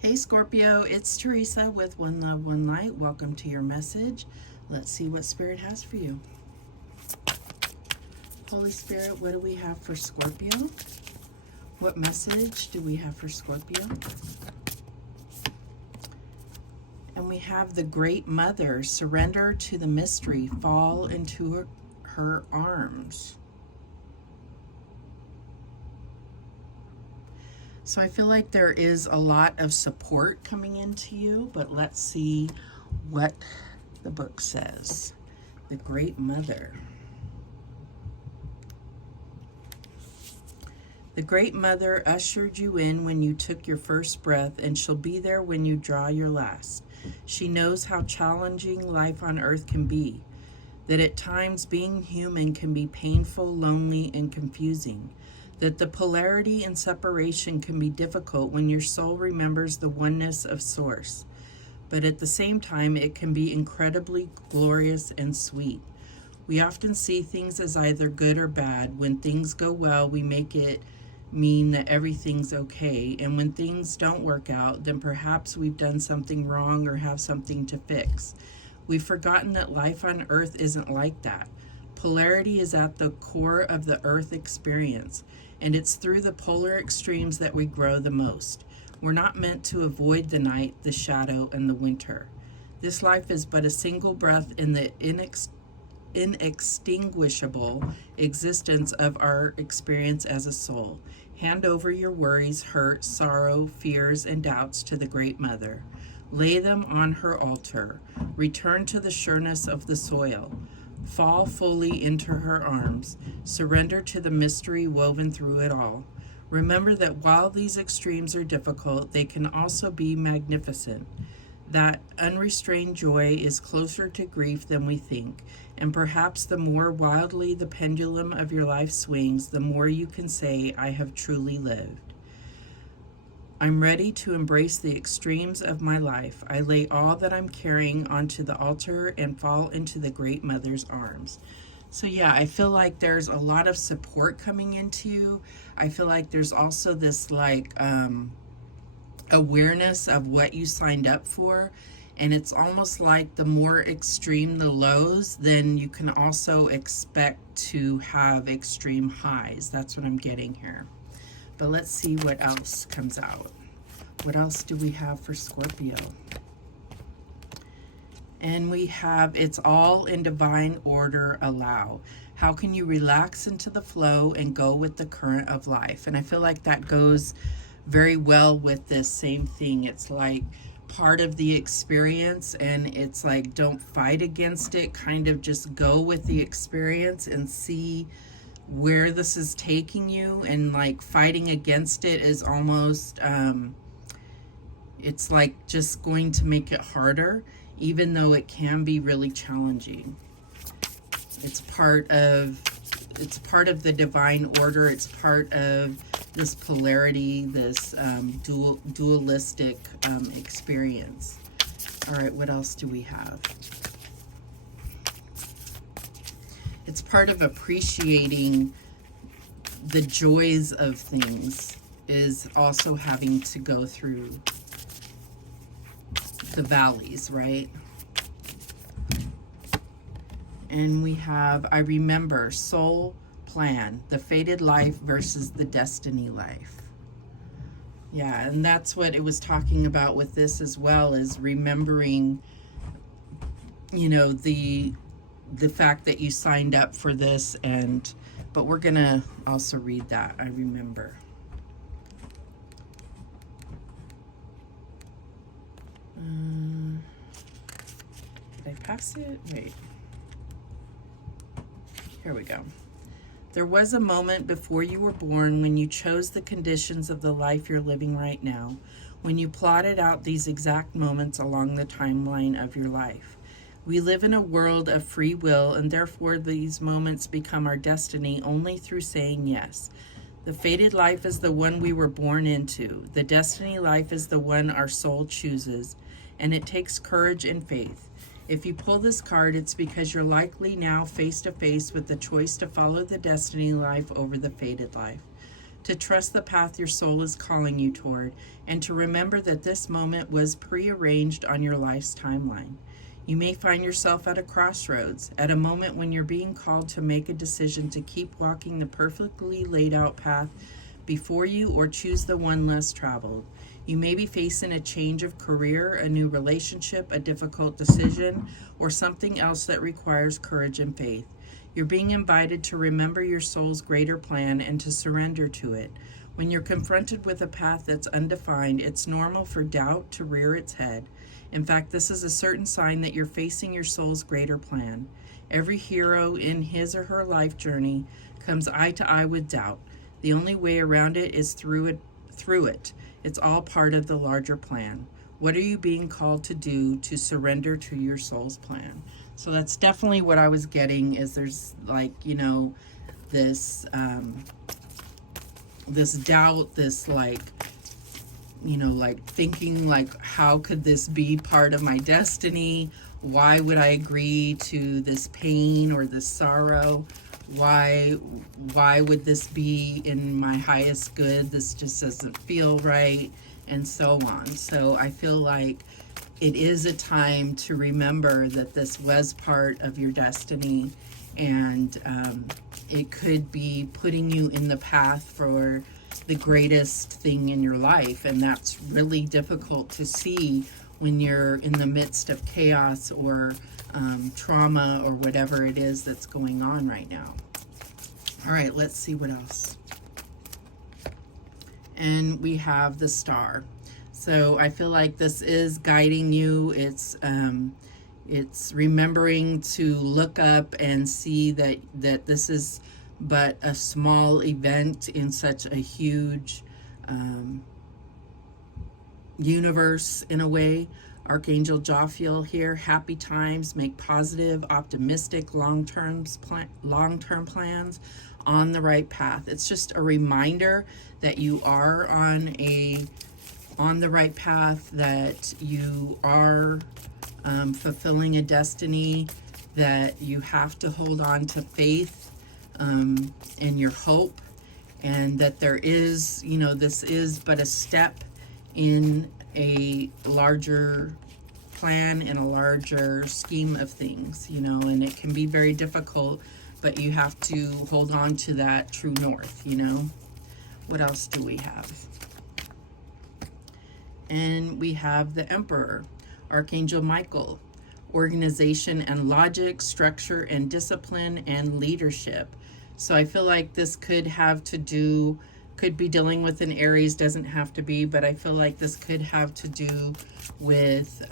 Hey Scorpio, it's Teresa with One Love, One Light. Welcome to your message. Let's see what Spirit has for you. Holy Spirit, what do we have for Scorpio? What message do we have for Scorpio? And we have the Great Mother, surrender to the mystery, fall into her arms. So I feel like there is a lot of support coming into you, but let's see what the book says. The Great Mother. The Great Mother ushered you in when you took your first breath, and she'll be there when you draw your last. She knows how challenging life on earth can be, that at times being human can be painful, lonely, and confusing, that the polarity and separation can be difficult when your soul remembers the oneness of Source. But at the same time, it can be incredibly glorious and sweet. We often see things as either good or bad. When things go well, we make it mean that everything's okay. And when things don't work out, then perhaps we've done something wrong or have something to fix. We've forgotten that life on Earth isn't like that. Polarity is at the core of the Earth experience, and it's through the polar extremes that we grow the most. We're not meant to avoid the night, the shadow, and the winter. This life is but a single breath in the inextinguishable existence of our experience as a soul. Hand over your worries, hurt, sorrow, fears, and doubts to the Great Mother. Lay them on her altar. Return to the sureness of the soil. Fall fully into her arms. Surrender to the mystery woven through it all. Remember that while these extremes are difficult, they can also be magnificent. That unrestrained joy is closer to grief than we think, and perhaps the more wildly the pendulum of your life swings, the more you can say, I have truly lived. I'm ready to embrace the extremes of my life. I lay all that I'm carrying onto the altar and fall into the Great Mother's arms. So yeah, I feel like there's a lot of support coming into you. I feel like there's also this awareness of what you signed up for. And it's almost like the more extreme the lows, then you can also expect to have extreme highs. That's what I'm getting here. But let's see what else comes out. What else do we have for Scorpio? And we have, it's all in divine order, allow. How can you relax into the flow and go with the current of life? And I feel like that goes very well with this same thing. It's like part of the experience, and it's like, don't fight against it. Kind of just go with the experience and see where this is taking you. And like fighting against it is almost it's like just going to make it harder, even though it can be really challenging. It's part of the divine order. It's part of this polarity, this dualistic experience. All right, what else do we have? It's part of appreciating the joys of things, is also having to go through the valleys, right? And we have, I remember, soul plan, the fated life versus the destiny life. Yeah, and that's what it was talking about with this as well, is remembering, you know, the fact that you signed up for this. And but we're gonna also read that, I remember. Did I pass it? Wait. Here we go. There was a moment before you were born when you chose the conditions of the life you're living right now, when you plotted out these exact moments along the timeline of your life. We live in a world of free will, and therefore these moments become our destiny only through saying yes. The fated life is the one we were born into. The destiny life is the one our soul chooses, and it takes courage and faith. If you pull this card, it's because you're likely now face to face with the choice to follow the destiny life over the fated life, to trust the path your soul is calling you toward, and to remember that this moment was prearranged on your life's timeline. You may find yourself at a crossroads, at a moment when you're being called to make a decision to keep walking the perfectly laid out path before you or choose the one less traveled. You may be facing a change of career, a new relationship, a difficult decision, or something else that requires courage and faith. You're being invited to remember your soul's greater plan and to surrender to it. When you're confronted with a path that's undefined, it's normal for doubt to rear its head. In fact, this is a certain sign that you're facing your soul's greater plan. Every hero in his or her life journey comes eye to eye with doubt. The only way around it is through it. It's all part of the larger plan. What are you being called to do to surrender to your soul's plan? So that's definitely what I was getting, is there's like, this this doubt, this like thinking like, how could this be part of my destiny? Why would I agree to this pain or this sorrow? Why would this be in my highest good? This just doesn't feel right, and so on. So I feel like it is a time to remember that this was part of your destiny, and it could be putting you in the path for the greatest thing in your life, and that's really difficult to see when you're in the midst of chaos or trauma or whatever it is that's going on right now. All right, let's see what else. And we have the Star. So I feel like this is guiding you. It's remembering to look up and see that this is but a small event in such a huge universe in a way. Archangel Jophiel here. Happy times, make positive, optimistic, long-term plans, on the right path. It's just a reminder that you are on the right path, that you are fulfilling a destiny, that you have to hold on to faith and your hope, and that there is, this is but a step in a larger plan, in a larger scheme of things, and it can be very difficult, but you have to hold on to that true north, What else do we have? And we have the Emperor, Archangel Michael, organization and logic, structure and discipline, and leadership. So I feel like this could be dealing with an Aries, doesn't have to be, but I feel like this could have to do with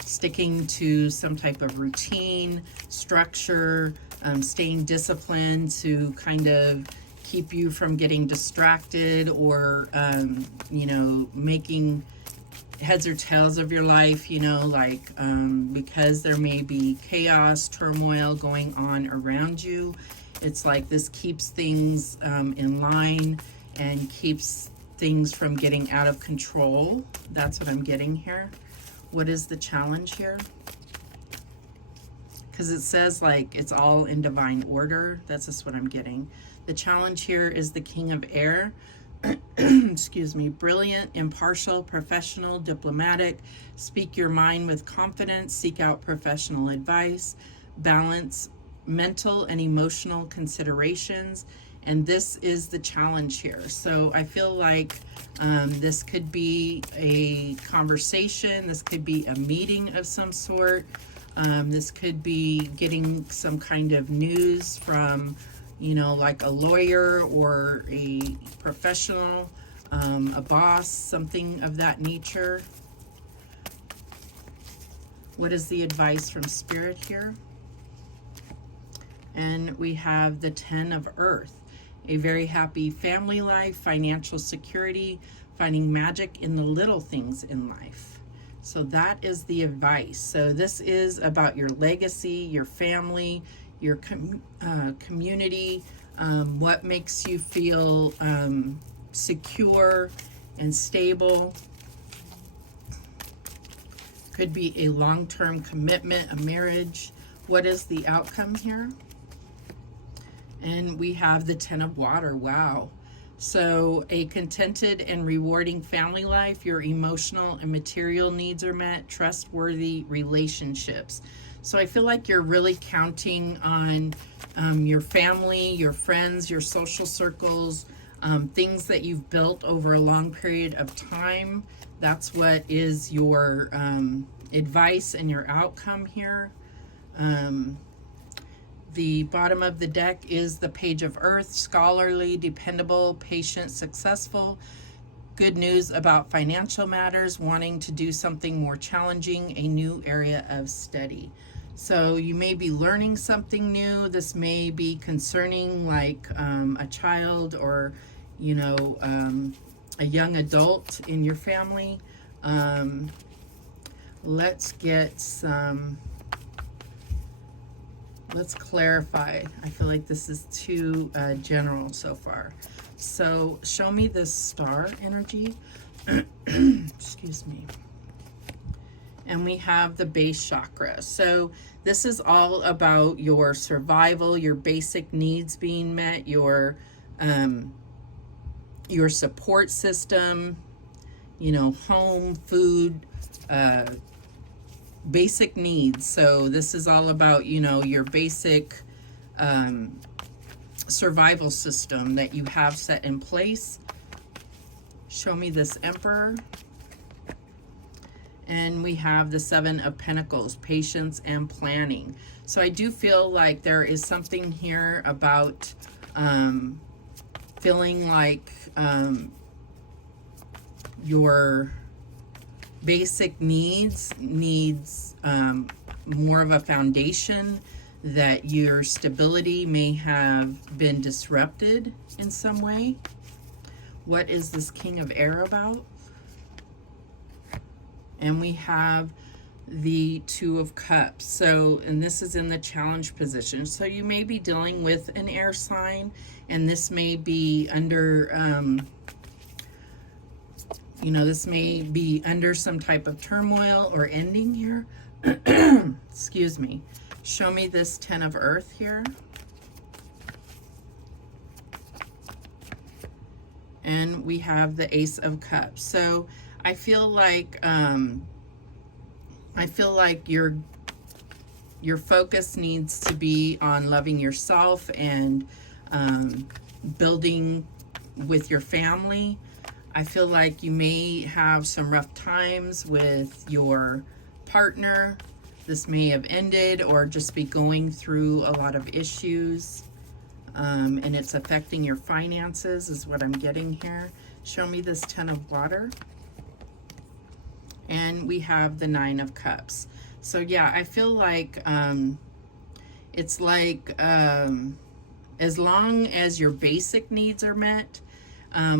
sticking to some type of routine, structure, staying disciplined to kind of keep you from getting distracted or, making heads or tails of your life, because there may be chaos, turmoil going on around you. It's like this keeps things in line and keeps things from getting out of control. That's what I'm getting here. What is the challenge here? Because it says like it's all in divine order. That's just what I'm getting. The challenge here is the King of Air. Excuse me. Brilliant, impartial, professional, diplomatic. Speak your mind with confidence. Seek out professional advice. Balance mental and emotional considerations. And this is the challenge here. So I feel like this could be a conversation. This could be a meeting of some sort. This could be getting some kind of news from, like a lawyer or a professional, a boss, something of that nature. What is the advice from Spirit here? And we have the 10 of Earth. A very happy family life, financial security, finding magic in the little things in life. So that is the advice. So this is about your legacy, your family, your community, what makes you feel secure and stable. Could be a long-term commitment, a marriage. What is the outcome here? And we have the 10 of Water. Wow. So, a contented and rewarding family life, your emotional and material needs are met, trustworthy relationships. So, I feel like you're really counting on your family, your friends, your social circles, things that you've built over a long period of time. That's what is your advice and your outcome here. The bottom of the deck is the Page of Earth, scholarly, dependable, patient, successful. Good news about financial matters, wanting to do something more challenging, a new area of study. So you may be learning something new. This may be concerning like a child or, you know, a young adult in your family. Let's get some... Let's clarify. I feel like this is too general so far. So show me this star energy. Excuse me. And we have the base chakra. So this is all about your survival, your basic needs being met, your support system, you know, home, food, basic needs. So this is all about, you know, your basic survival system that you have set in place. Show me this Emperor. And we have the Seven of Pentacles, patience and planning. So I do feel like there is something here about feeling like your basic needs more of a foundation, that your stability may have been disrupted in some way. What is this King of Air about? And we have the Two of Cups. So, and this is in the challenge position. So you may be dealing with an air sign, and this may be under you know, this may be under some type of turmoil or ending here. Excuse me. Show me this Ten of Earth here. And we have the Ace of Cups. So I feel like your focus needs to be on loving yourself and building with your family. I feel like you may have some rough times with your partner. This may have ended or just be going through a lot of issues. And it's affecting your finances is what I'm getting here. Show me this Ten of Water. And we have the Nine of Cups. So yeah, I feel like it's like as long as your basic needs are met,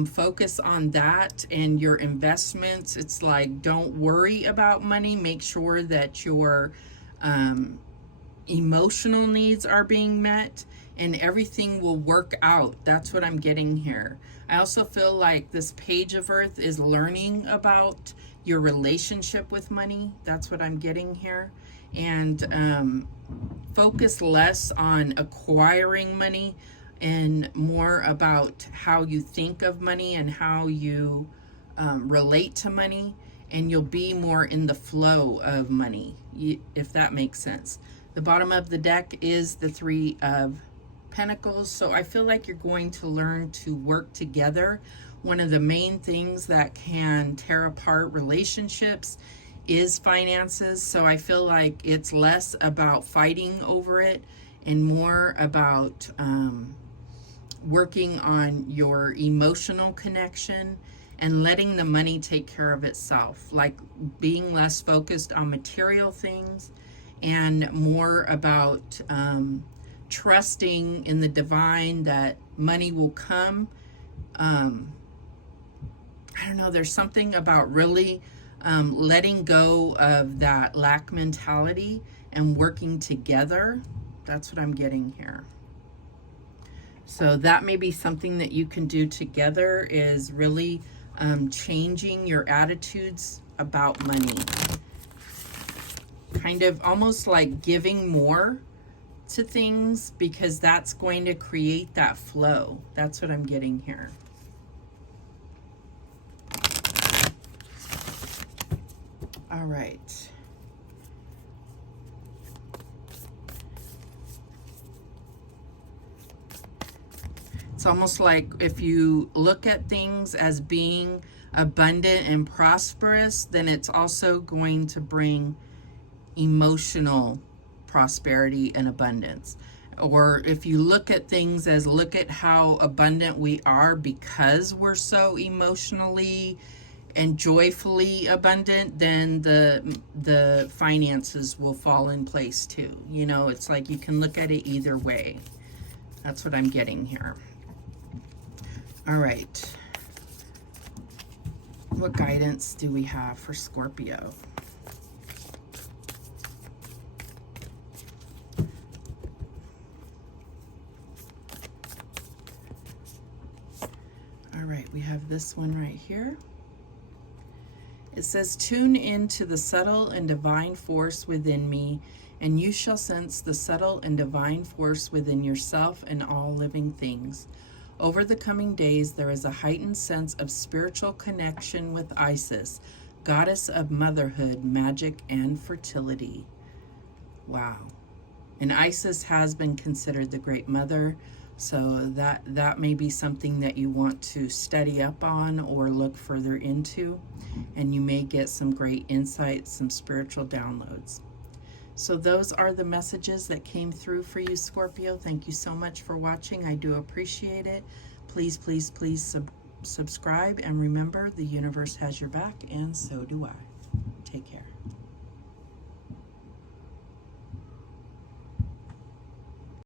focus on that and your investments. It's like, don't worry about money. Make sure that your emotional needs are being met and everything will work out. That's what I'm getting here. I also feel like this Page of Earth is learning about your relationship with money. That's what I'm getting here. And focus less on acquiring money and more about how you think of money and how you relate to money, and you'll be more in the flow of money, if that makes sense. The bottom of the deck is the Three of Pentacles. So I feel like you're going to learn to work together. One of the main things that can tear apart relationships is finances. So I feel like it's less about fighting over it and more about working on your emotional connection and letting the money take care of itself, like being less focused on material things and more about trusting in the divine, that money will come. I don't know, there's something about really letting go of that lack mentality and working together. That's what I'm getting here. So that may be something that you can do together, is really changing your attitudes about money. Kind of almost like giving more to things, because that's going to create that flow. That's what I'm getting here. All right. It's almost like if you look at things as being abundant and prosperous, then it's also going to bring emotional prosperity and abundance. Or if you look at things as look at how abundant we are because we're so emotionally and joyfully abundant, then the finances will fall in place too. You know, it's like you can look at it either way. That's what I'm getting here. All right. What guidance do we have for Scorpio? All right, we have this one right here. It says, tune into the subtle and divine force within me, and you shall sense the subtle and divine force within yourself and all living things. Over the coming days, there is a heightened sense of spiritual connection with Isis, goddess of motherhood, magic, and fertility. Wow. And Isis has been considered the Great Mother, so that may be something that you want to study up on or look further into, and you may get some great insights, some spiritual downloads. So those are the messages that came through for you, Scorpio. Thank you so much for watching. I do appreciate it. Please, please, please subscribe, and remember, the universe has your back, and so do I. Take care.